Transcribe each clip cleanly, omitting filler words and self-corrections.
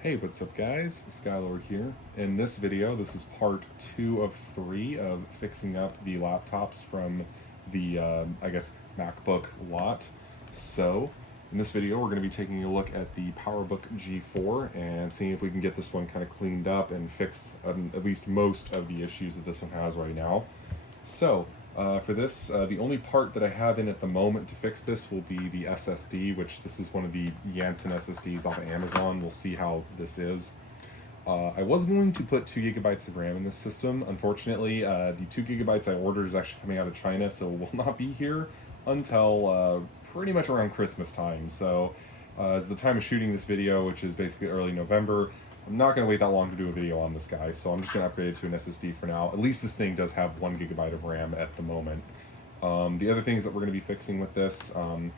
Hey, what's up guys? Skylord here. In this video, this is part 2 of 3 of fixing up the laptops from the, MacBook lot. So, in this video, we're going to be taking a look at the PowerBook G4 and seeing if we can get this one kind of cleaned up and fix at least most of the issues that this one has right now. So, for this, the only part that I have in at the moment to fix this will be the SSD, which this is one of the Janssen SSDs off of Amazon. We'll see how this is. I was going to put 2 gigabytes of RAM in this system. Unfortunately, the 2 gigabytes I ordered is actually coming out of China, so it will not be here until pretty much around Christmas time. So, as the time of shooting this video, which is basically early November, I'm not going to wait that long to do a video on this guy, so I'm just going to upgrade it to an SSD for now. At least this thing does have 1 gigabyte of RAM at the moment. The other things that we're going to be fixing with this, I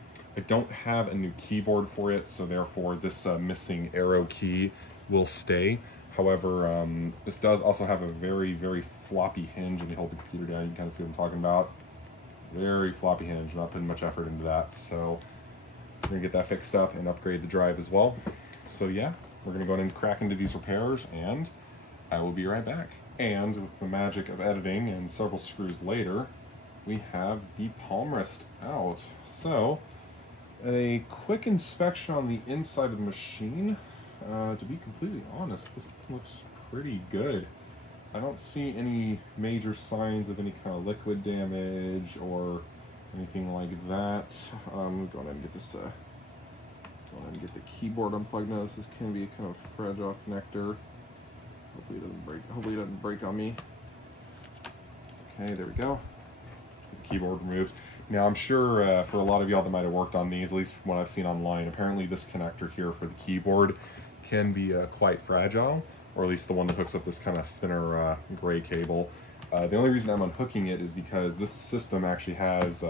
don't have a new keyboard for it, so therefore this missing arrow key will stay. However, this does also have a very, very floppy hinge. Let me hold the computer down, you can kind of see what I'm talking about. Very floppy hinge, not putting much effort into that, so we're going to get that fixed up and upgrade the drive as well. So yeah. We're going to go ahead and crack into these repairs, and I will be right back. And with the magic of editing and several screws later, we have the palm rest out. So, a quick inspection on the inside of the machine. To be completely honest, this looks pretty good. I don't see any major signs of any kind of liquid damage or anything like that. I'm going to get this... Go ahead and get the keyboard unplugged now. This can be a kind of fragile connector. Hopefully it doesn't break. Hopefully it doesn't break on me. Okay, there we go. Get the keyboard removed. Now I'm sure for a lot of y'all that might have worked on these, at least from what I've seen online, apparently this connector here for the keyboard can be quite fragile, or at least the one that hooks up this kind of thinner gray cable. The only reason I'm unhooking it is because this system actually has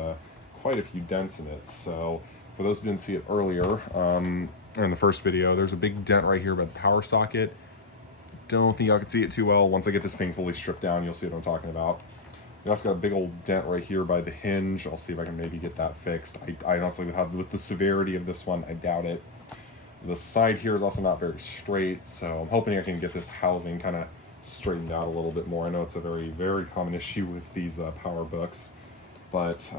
quite a few dents in it. So for those who didn't see it earlier, in the first video, there's a big dent right here by the power socket. Don't think y'all can see it too well. Once I get this thing fully stripped down, you'll see what I'm talking about. We also got a big old dent right here by the hinge. I'll see if I can maybe get that fixed. I honestly, with the severity of this one, I doubt it. The side here is also not very straight, so I'm hoping I can get this housing kind of straightened out a little bit more. I know it's a very, very common issue with these PowerBooks, but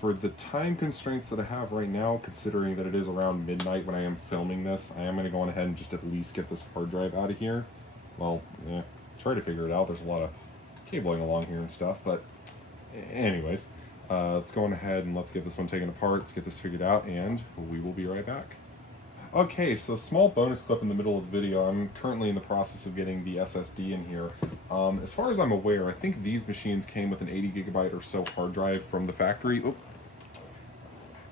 for the time constraints that I have right now, considering that it is around midnight when I am filming this, I am going to go on ahead and just at least get this hard drive out of here. Well, yeah, try to figure it out. There's a lot of cabling along here and stuff, but anyways, let's go on ahead and let's get this one taken apart, let's get this figured out, and we will be right back. Okay, so small bonus clip in the middle of the video. I'm currently in the process of getting the SSD in here. As far as I'm aware, I think these machines came with an 80 gigabyte or so hard drive from the factory. Oop.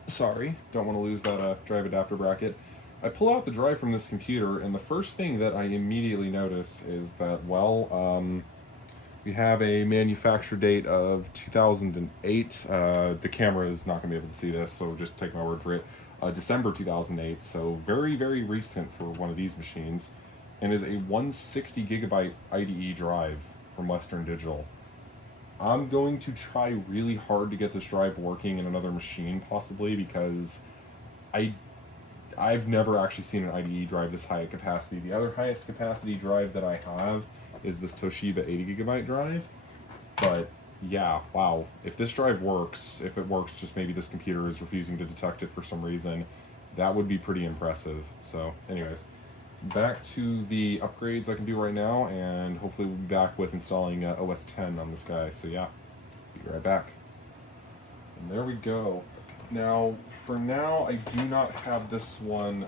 Sorry, don't want to lose that drive adapter bracket. I pull out the drive from this computer, and the first thing that I immediately notice is that, well, we have a manufacture date of 2008. The camera is not going to be able to see this, so just take my word for it. December 2008, so very, very recent for one of these machines, and is a 160 gigabyte IDE drive from Western Digital. I'm going to try really hard to get this drive working in another machine, possibly, because I've never actually seen an IDE drive this high capacity. The other highest capacity drive that I have is this Toshiba 80 gigabyte drive, but yeah, wow. If this drive works, if it works, just maybe this computer is refusing to detect it for some reason, that would be pretty impressive. So anyways, back to the upgrades I can do right now, and hopefully we'll be back with installing OS 10 on this guy. So yeah, be right back. And there we go. Now, for now, I do not have this one,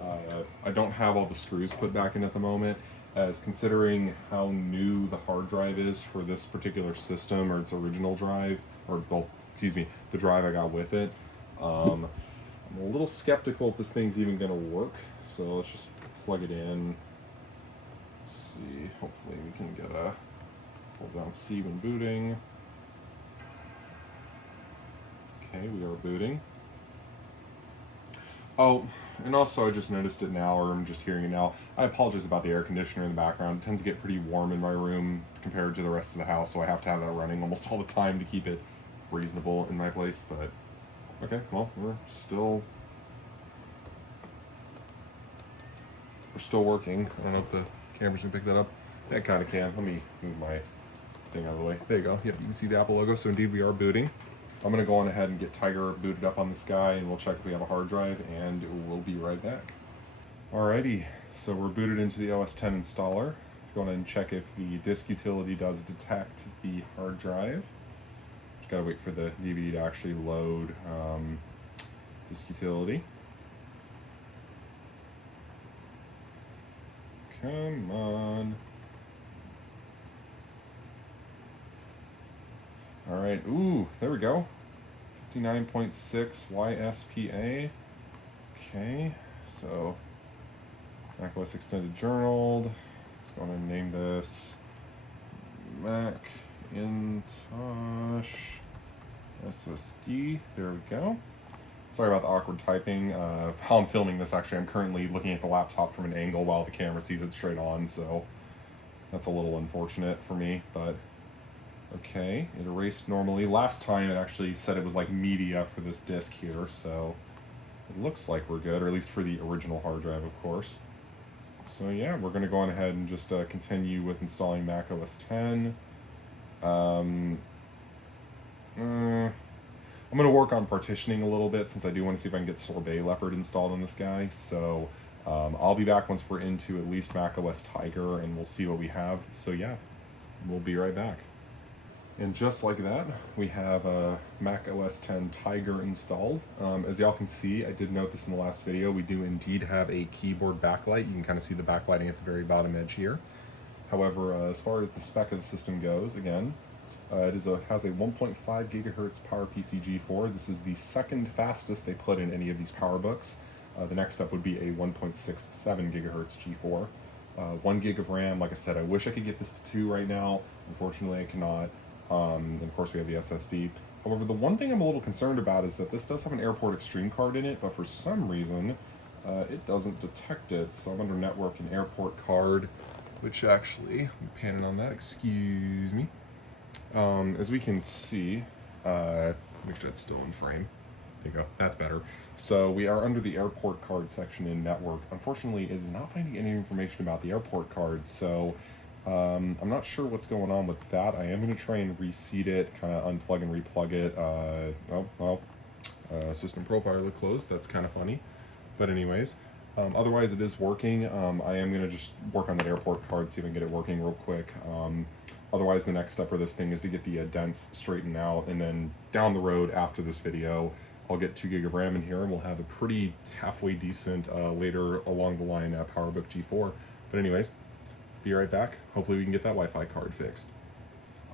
I don't have all the screws put back in at the moment, as considering how new the hard drive is for this particular system, or its original drive, or, well, excuse me, the drive I got with it. I'm a little skeptical if this thing's even going to work, so let's just plug it in. Let's see, hopefully we can get a hold down C when booting. Okay, we are booting. Oh, and also I just noticed it now, or I'm just hearing it now. I apologize about the air conditioner in the background. It tends to get pretty warm in my room compared to the rest of the house, so I have to have that running almost all the time to keep it reasonable in my place, but okay, well, we're still we're still working. I don't know if the camera's gonna pick that up. That kind of can. Let me move my thing out of the way. There you go. Yep, you can see the Apple logo. So indeed we are booting. I'm gonna go on ahead and get Tiger booted up on this guy, and we'll check if we have a hard drive, and we'll be right back. Alrighty, so we're booted into the OS X installer. Let's go ahead and check if the disk utility does detect the hard drive. Just gotta wait for the DVD to actually load disk utility. Come on. Alright, ooh, there we go. 59.6 YSPA. Okay, so macOS Extended Journaled. Let's go ahead and name this Macintosh SSD. There we go. Sorry about the awkward typing. How I'm filming this, actually, I'm currently looking at the laptop from an angle while the camera sees it straight on, so that's a little unfortunate for me, but okay. It erased normally. Last time it actually said it was like media for this disk here, so it looks like we're good, or at least for the original hard drive, of course. So yeah, we're going to go on ahead and just continue with installing macOS X. I'm going to work on partitioning a little bit, since I do want to see if I can get Sorbet Leopard installed on this guy. So I'll be back once we're into at least macOS Tiger, and we'll see what we have. So yeah, we'll be right back. And just like that, we have macOS X Tiger installed. As y'all can see, I did note this in the last video, we do indeed have a keyboard backlight. You can kind of see the backlighting at the very bottom edge here. However, as far as the spec of the system goes, again, it has a 1.5 gigahertz PowerPC G4. This is the second fastest they put in any of these PowerBooks. The next up would be a 1.67 gigahertz G4. 1 gig of RAM. Like I said, I wish I could get this to 2 right now. Unfortunately, I cannot. And of course, we have the SSD. However, the one thing I'm a little concerned about is that this does have an Airport Extreme card in it, but for some reason, it doesn't detect it. So I'm under Network and Airport card, which actually, I'm panning on that, excuse me. As we can see, make sure that's still in frame. There you go, that's better. So we are under the airport card section in Network. Unfortunately, it is not finding any information about the airport card, so I'm not sure what's going on with that. I am going to try and reseat it, kind of unplug and replug it. System profiler closed, that's kind of funny. But anyways, otherwise it is working. I am going to just work on that airport card, see if I can get it working real quick. Otherwise, the next step for this thing is to get the dents straightened out, and then down the road after this video, I'll get 2 gig of RAM in here, and we'll have a pretty halfway decent later along the line PowerBook G4. But anyways, be right back. Hopefully we can get that Wi-Fi card fixed.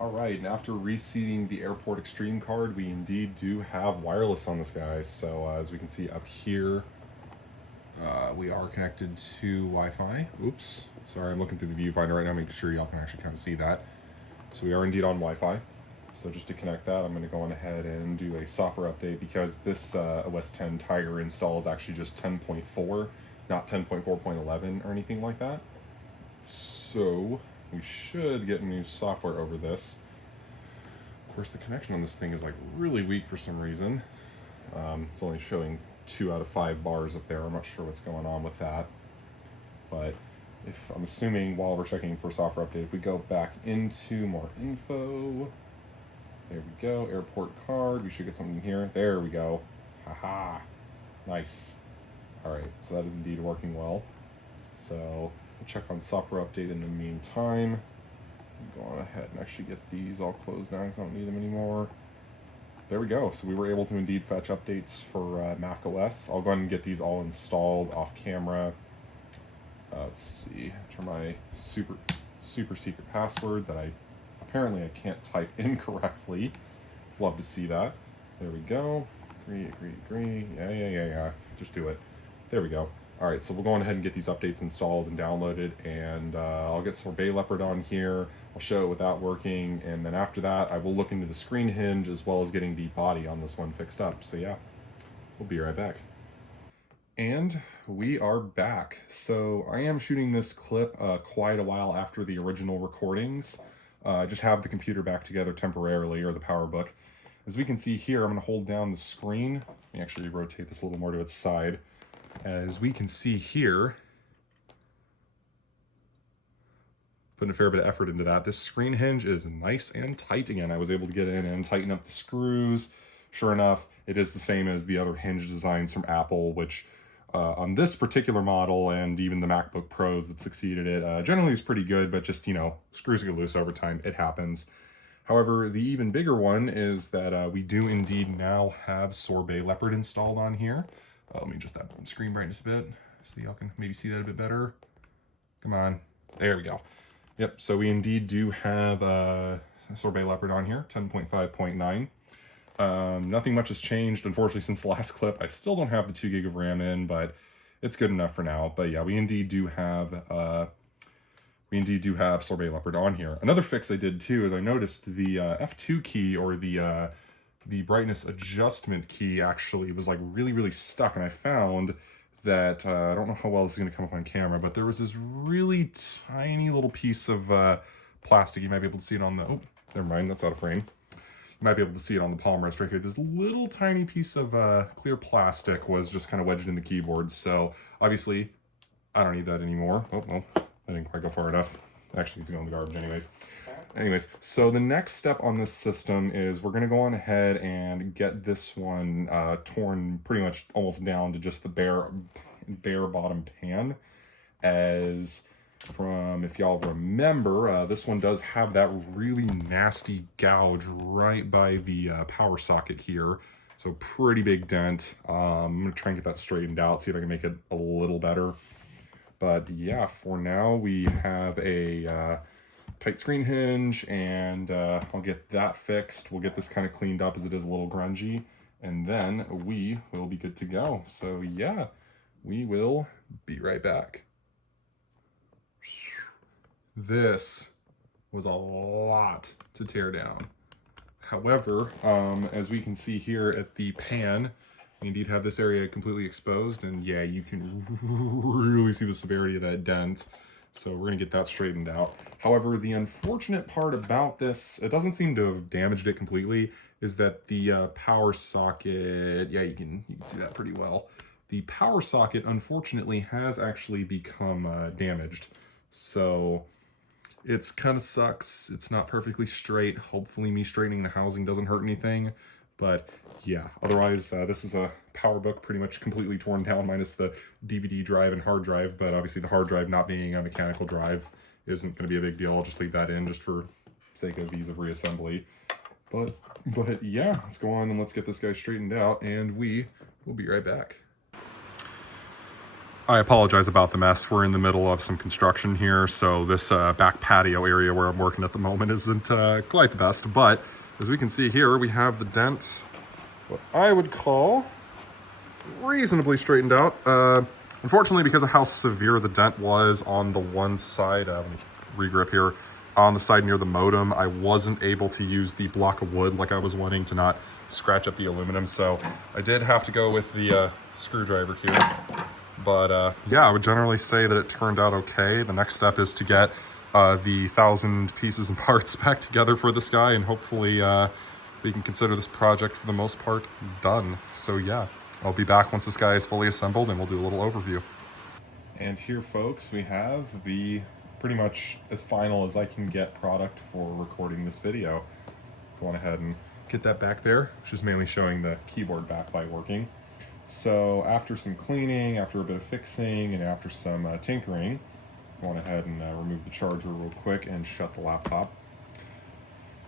Alright, and after reseating the Airport Extreme card, we indeed do have wireless on this guy. So as we can see up here, we are connected to Wi-Fi. Oops, sorry, I'm looking through the viewfinder right now, making sure y'all can actually kind of see that. So we are indeed on Wi-Fi. So just to connect that, I'm going to go on ahead and do a software update, because this OS X Tiger install is actually just 10.4, not 10.4.11 or anything like that. So we should get new software over this. Of course, the connection on this thing is like really weak for some reason. It's only showing 2 out of 5 bars up there. I'm not sure what's going on with that. But if I'm assuming while we're checking for software update, if we go back into more info, there we go, airport card, we should get something here. There we go. Haha. Nice. Alright, so that is indeed working well. So we'll check on software update in the meantime. Go on ahead and actually get these all closed down because I don't need them anymore. There we go. So we were able to indeed fetch updates for macOS. I'll go ahead and get these all installed off camera. Let's see. Enter my super secret password that I can't type incorrectly. Love to see that. There we go. Agree. Yeah. Just do it. There we go. All right, so we'll go on ahead and get these updates installed and downloaded, and I'll get Sorbet Leopard on here. I'll show it without working, and then after that, I will look into the screen hinge as well as getting the body on this one fixed up. So yeah, we'll be right back. And we are back. So I am shooting this clip quite a while after the original recordings. Just have the computer back together temporarily, or the PowerBook. As we can see here, I'm going to hold down the screen. Let me actually rotate this a little more to its side. As we can see here, putting a fair bit of effort into that. This screen hinge is nice and tight again. I was able to get in and tighten up the screws. Sure enough, it is the same as the other hinge designs from Apple, which on this particular model and even the MacBook Pros that succeeded it, generally is pretty good, but just, you know, screws get loose over time. It happens. However, the even bigger one is that we do indeed now have Sorbet Leopard installed on here. Let me just that screen brightness a bit so y'all can maybe see that a bit better. Come on. There we go. Yep, so we indeed do have Sorbet Leopard on here, 10.5.9. Nothing much has changed, unfortunately, since the last clip. I still don't have the 2 gig of RAM in, but it's good enough for now. But yeah, we indeed do have Sorbet Leopard on here. Another fix I did too is I noticed the F2 key, or the brightness adjustment key, actually was like really stuck, and I found that I don't know how well this is going to come up on camera, but there was this really tiny little piece of plastic. You might be able to see it on the, oh, never mind, that's out of frame. You might be able to see it on the palm rest right here. This little tiny piece of clear plastic was just kind of wedged in the keyboard. So obviously, I don't need that anymore. Oh, well, I didn't quite go far enough. Actually, it's going in the garbage anyways. So the next step on this system is we're going to go on ahead and get this one torn pretty much almost down to just the bare bottom pan. As from, if y'all remember, this one does have that really nasty gouge right by the power socket here. So pretty big dent. I'm going to try and get that straightened out, see if I can make it a little better. But yeah, for now we have a tight screen hinge, and I'll get that fixed. We'll get this kind of cleaned up as it is a little grungy, and then we will be good to go. So yeah, we will be right back. This was a lot to tear down. However, as we can see here at the pan, we indeed have this area completely exposed, and yeah, you can really see the severity of that dent. So we're gonna get that straightened out. However, the unfortunate part about this, it doesn't seem to have damaged it completely, is that the power socket, yeah, you can see that pretty well. The power socket, unfortunately, has actually become damaged. So it's kind of sucks. It's not perfectly straight. Hopefully me straightening the housing doesn't hurt anything. But yeah, otherwise, this is a PowerBook pretty much completely torn down, minus the DVD drive and hard drive. But obviously the hard drive not being a mechanical drive isn't going to be a big deal. I'll just leave that in just for sake of ease of reassembly. But yeah, let's go on and let's get this guy straightened out, and we will be right back. I apologize about the mess. We're in the middle of some construction here, so this back patio area where I'm working at the moment isn't quite the best. But as we can see here, we have the dent, what I would call reasonably straightened out. Unfortunately, because of how severe the dent was on the one side, regrip here, on the side near the modem, I wasn't able to use the block of wood like I was wanting to not scratch up the aluminum. So I did have to go with the screwdriver here. But yeah, I would generally say that it turned out okay. The next step is to get the 1,000 pieces and parts back together for this guy, and hopefully we can consider this project for the most part done. So yeah, I'll be back once this guy is fully assembled, and we'll do a little overview. And here, folks, we have the pretty much as final as I can get product for recording this video. Go on ahead and get that back there, which is mainly showing the keyboard backlight working. So after some cleaning, after a bit of fixing, and after some tinkering, go on ahead and remove the charger real quick and shut the laptop.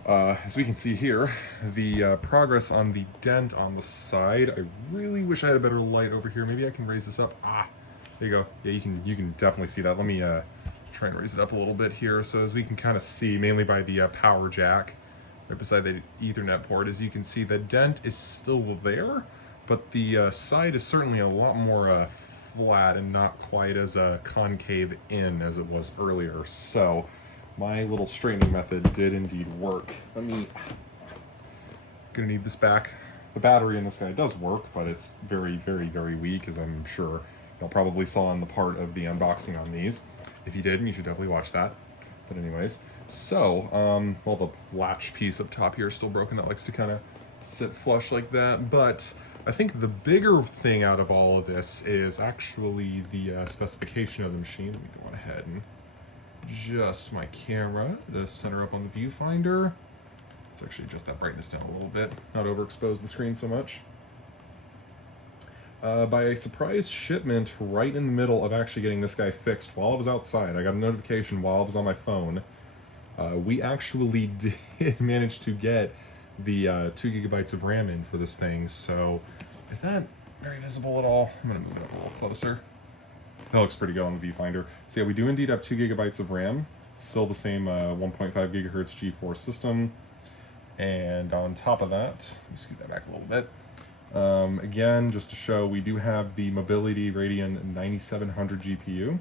As we can see here, the progress on the dent on the side. I really wish I had a better light over here. Maybe I can raise this up. Ah, there you go. Yeah, you can definitely see that. Let me try and raise it up a little bit here. So as we can kind of see, mainly by the power jack right beside the Ethernet port, as you can see, the dent is still there. But the side is certainly a lot more flat and not quite as concave in as it was earlier. So my little straightening method did indeed work. Gonna need this back. The battery in this guy does work, but it's very weak, as I'm sure y'all probably saw in the part of the unboxing on these. If you didn't, you should definitely watch that. But anyways, so, well, the latch piece up top here is still broken. That likes to kind of sit flush like that, but I think the bigger thing out of all of this is actually the specification of the machine. Let me go on ahead and adjust my camera to center up on the viewfinder. Let's actually adjust that brightness down a little bit, not overexpose the screen so much. By a surprise shipment right in the middle of actually getting this guy fixed while I was outside, I got a notification while I was on my phone. We actually did manage to get the 2 gigabytes of RAM in for this thing, so is that very visible at all? I'm going to move it up a little closer. That looks pretty good on the viewfinder. So yeah, we do indeed have 2 gigabytes of RAM, still the same 1.5 gigahertz G4 system, and on top of that, let me scoot that back a little bit. Again, just to show, we do have the Mobility Radeon 9700 GPU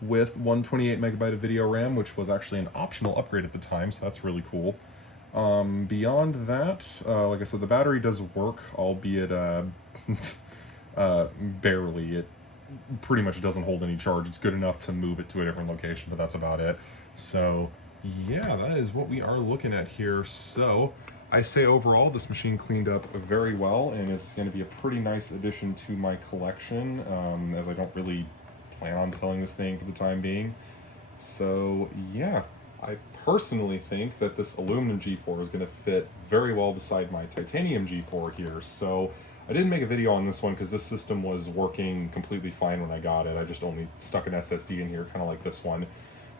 with 128 megabyte of video RAM, which was actually an optional upgrade at the time, so that's really cool. Beyond that, like I said, the battery does work, albeit barely. It pretty much doesn't hold any charge. It's good enough to move it to a different location, but that's about it. So yeah, that is what we are looking at here. So I say overall, this machine cleaned up very well and is going to be a pretty nice addition to my collection, as I don't really plan on selling this thing for the time being. So yeah, I personally think that this aluminum G4 is going to fit very well beside my titanium G4 here. So I didn't make a video on this one because this system was working completely fine when I got it. I just only stuck an SSD in here, kind of like this one.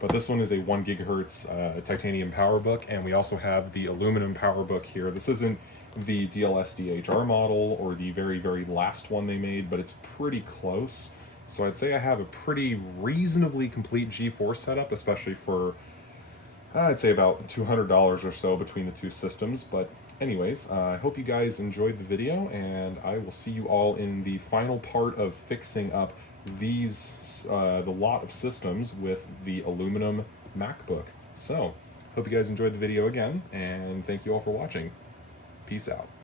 But this one is a 1 gigahertz titanium PowerBook, and we also have the aluminum PowerBook here. This isn't the DLSD-HR model or the very, very last one they made, but it's pretty close. So I'd say I have a pretty reasonably complete G4 setup, especially for, I'd say about $200 or so between the two systems. But anyways, I hope you guys enjoyed the video, and I will see you all in the final part of fixing up these the lot of systems with the aluminum MacBook. So hope you guys enjoyed the video again, and thank you all for watching. Peace out.